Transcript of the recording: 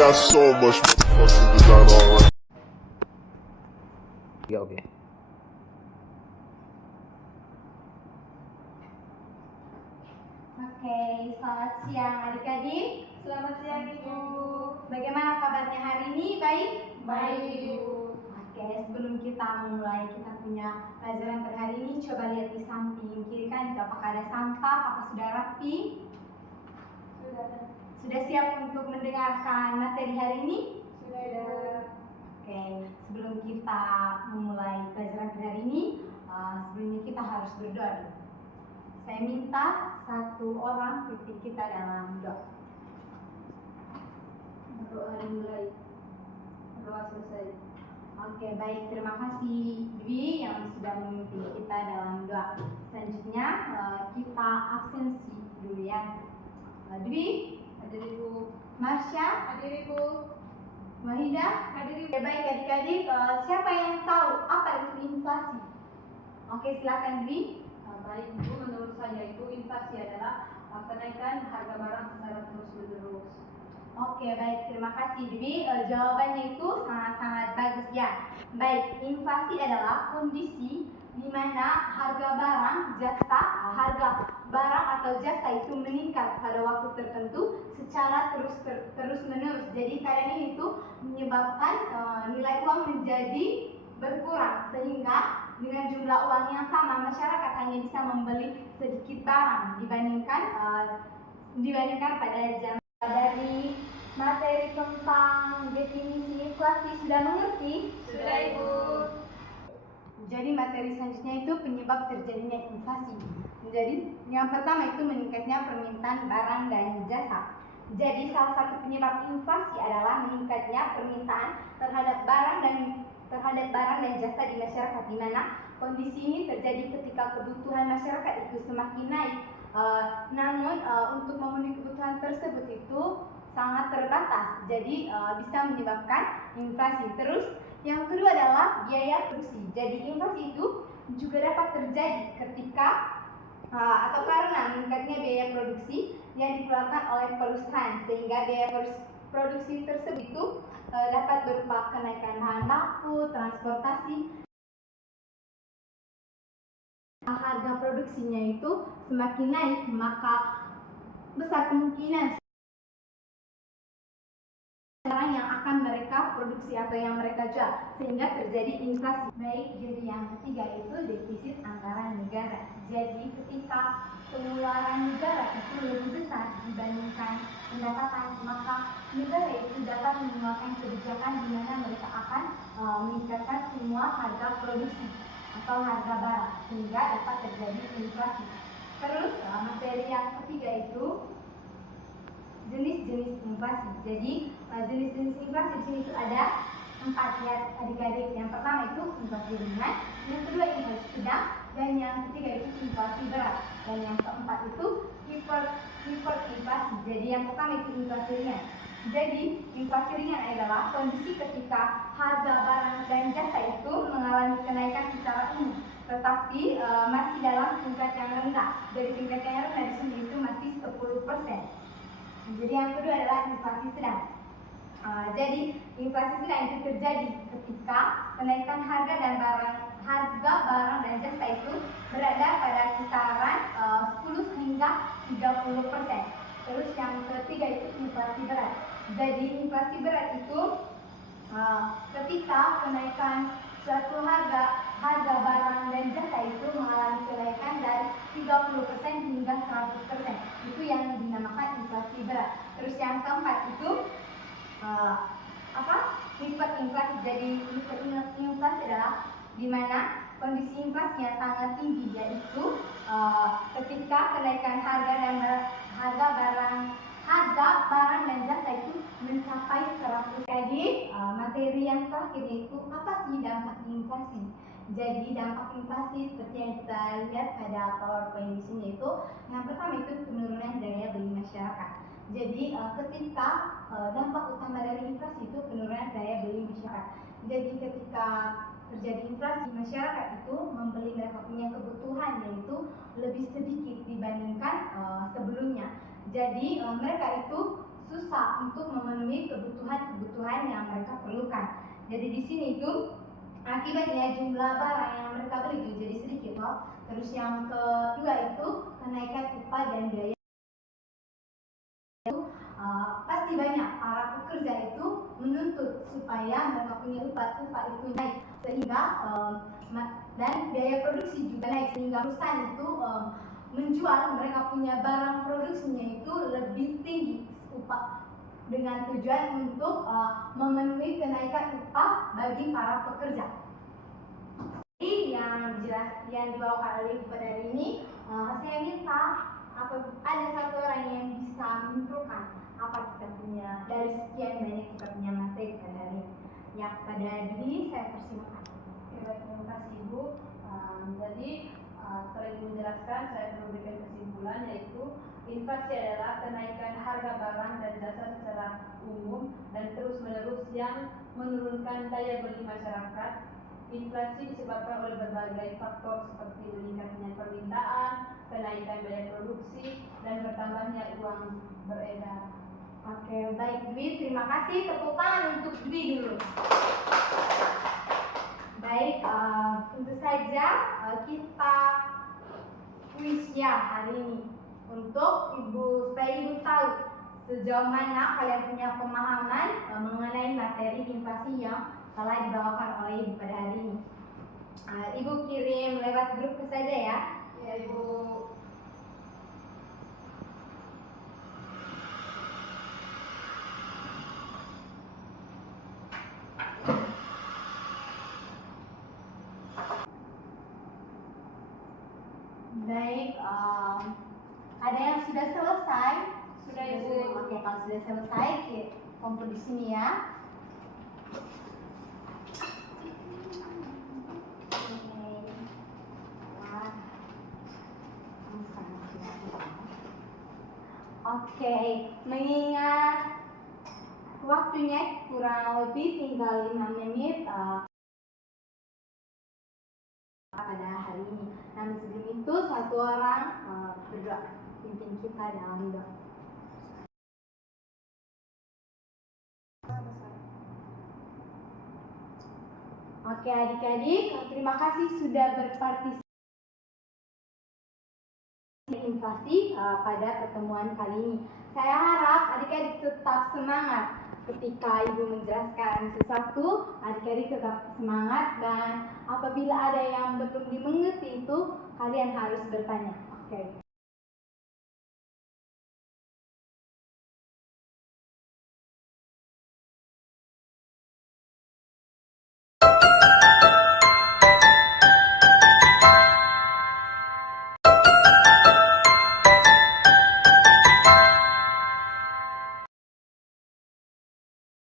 got so much fucking design already. Ya, oke. Oke, selamat siang adik-adik. Selamat siang Ibu. Bagaimana kabarnya hari ini? Baik? Baik Ibu. Oke, sebelum kita memulai kita punya pelajaran per hari ini, coba lihat di samping kiri kan, apakah ada sampah, apakah sudah rapi? Sudah. Sudah siap untuk mendengarkan materi hari ini? Sudah. Oke, sebelum kita memulai pelajaran per hari ini, sebelumnya kita harus berdoa dulu. Saya minta satu orang pimpin kita dalam doa. Doa dimulai. Doa selesai. Oke, baik. Terima kasih Dwi yang sudah memimpin kita dalam doa. Selanjutnya kita absensi dulu ya. Dwi, Hadir Ibu. Marsha, Hadir Ibu. Wahida, Hadir Ibu. Oke, baik adik-adik. Siapa yang tahu apa itu inflasi? Oke, silakan Dwi. Baik Ibu, menurut saya itu inflasi adalah kenaikan harga barang secara terus-menerus. Oke, baik. Terima kasih Dwi. Jawabannya itu sangat-sangat bagus ya. Baik, inflasi adalah kondisi di mana harga barang atau jasa itu meningkat pada waktu tertentu secara terus-menerus. Jadi keadaan ini itu menyebabkan nilai uang menjadi berkurang, sehingga dengan jumlah uang yang sama masyarakat hanya bisa membeli sedikit barang dibandingkan pada zaman. Dari materi tentang definisi inflasi sudah mengerti? Sudah Ibu. Jadi materi selanjutnya itu penyebab terjadinya inflasi. Jadi yang pertama itu meningkatnya permintaan barang dan jasa. Jadi salah satu penyebab inflasi adalah meningkatnya permintaan terhadap barang dan jasa di masyarakat, di mana kondisi ini terjadi ketika kebutuhan masyarakat itu semakin naik. Namun untuk memenuhi kebutuhan tersebut itu sangat terbatas, jadi bisa menyebabkan inflasi. Terus yang kedua adalah biaya produksi. Jadi inflasi itu juga dapat terjadi ketika atau karena meningkatnya biaya produksi yang dikeluarkan oleh perusahaan, sehingga biaya produksi tersebut itu dapat berupa kenaikan bahan baku, transportasi. Harga produksinya itu semakin naik, maka besar kemungkinan barang yang akan mereka produksi atau yang mereka jual, sehingga terjadi inflasi. Baik, jadi yang ketiga itu defisit anggaran negara. Jadi ketika pengeluaran negara itu lebih besar dibandingkan pendapatan, maka negara itu dapat mengeluarkan kebijakan di mana mereka akan meningkatkan semua harga produksi atau harga barang, sehingga dapat terjadi inflasi. Terus materi yang ketiga itu jenis-jenis inflasi. Jadi jenis-jenis inflasi di sini itu ada 4 ya adik-adik. Yang pertama itu inflasi ringan, yang kedua inflasi sedang, dan yang ketiga itu inflasi berat, dan yang keempat itu hiperinflasi. Jadi yang pertama itu inflasi ringan. Jadi inflasi ringan adalah kondisi ketika harga barang dan jasa itu mengalami kenaikan secara umum, tetapi masih dalam tingkat yang rendah. Dari tingkat yang rendah di sini itu masih 10%. Jadi yang kedua adalah inflasi sedang. Jadi inflasi sedang itu terjadi ketika kenaikan harga barang dan jasa itu berada pada kisaran 10 hingga 30%. Terus yang ketiga itu inflasi berat. Jadi inflasi berat itu ketika kenaikan suatu harga barang dan jasa itu mengalami kenaikan dari 30% hingga 100%. Itu yang dinamakan inflasi berat. Terus yang keempat itu hiperinflasi. Jadi hiperinflasi adalah di mana kondisi inflasi yang sangat tinggi, yaitu ketika kenaikan harga barang dan jasa itu mencapai 100%. Jadi materi yang terakhir itu apa sih dampak inflasi? Jadi dampak inflasi seperti yang kita lihat pada PowerPoint di sini itu, yang pertama itu penurunan daya beli masyarakat. Jadi ketika dampak utama dari inflasi itu penurunan daya beli masyarakat. Jadi ketika terjadi inflasi, masyarakat itu membeli mereka punya kebutuhan yaitu lebih sedikit dibandingkan sebelumnya. Jadi mereka itu susah untuk memenuhi kebutuhan-kebutuhan yang mereka perlukan. Jadi di sini itu akibatnya jumlah barang yang mereka beli itu jadi sedikit loh. Terus yang kedua itu kenaikan upah dan biaya. Pasti banyak para pekerja itu menuntut supaya mereka punya upah itu naik sehingga dan biaya produksi juga naik sehingga perusahaan itu menjual mereka punya barang produksinya itu lebih tinggi upah dengan tujuan untuk memenuhi kenaikan upah bagi para pekerja. Jadi yang dibawakan oleh Ibu pada hari ini, saya minta ada satu orang yang bisa menentukan apa kita punya dari sekian banyak kita punya materi pada hari ini. Ya, pada diri saya persilakan. Terima kasih Ibu. Jadi setelah Ibu menjelaskan, saya memberikan kesimpulan yaitu inflasi adalah kenaikan harga barang dan jasa secara umum dan terus-menerus yang menurunkan daya beli masyarakat. Inflasi disebabkan oleh berbagai faktor seperti meningkatnya permintaan, kenaikan biaya produksi, dan bertambahnya uang beredar. Oke, baik Dwi, terima kasih. Tepuk tangan untuk Dwi dulu. Baik, tentu saja kita kuis ya hari ini untuk supaya Ibu tahu sejauh mana kalian punya pemahaman mengenai materi inflasi yang telah dibawakan oleh Ibu pada hari ini. Ibu kirim lewat grup saja ya. Ya Ibu. Baik, ada yang sudah selesai? Sudah Ibu. Oke, kalau sudah selesai, kumpul di sini ya. Oke, mengingat waktunya kurang lebih tinggal 5 menit pada hari ini. Namun sebelum itu satu orang berdoa pimpin kita dalam doa. Oke adik-adik, terima kasih sudah berpartisipasi inflasi pada pertemuan kali ini. Saya harap adik-adik tetap semangat ketika Ibu menjelaskan sesuatu, adik-adik tetap semangat dan apabila ada yang belum dimengerti itu kalian harus bertanya. Oke.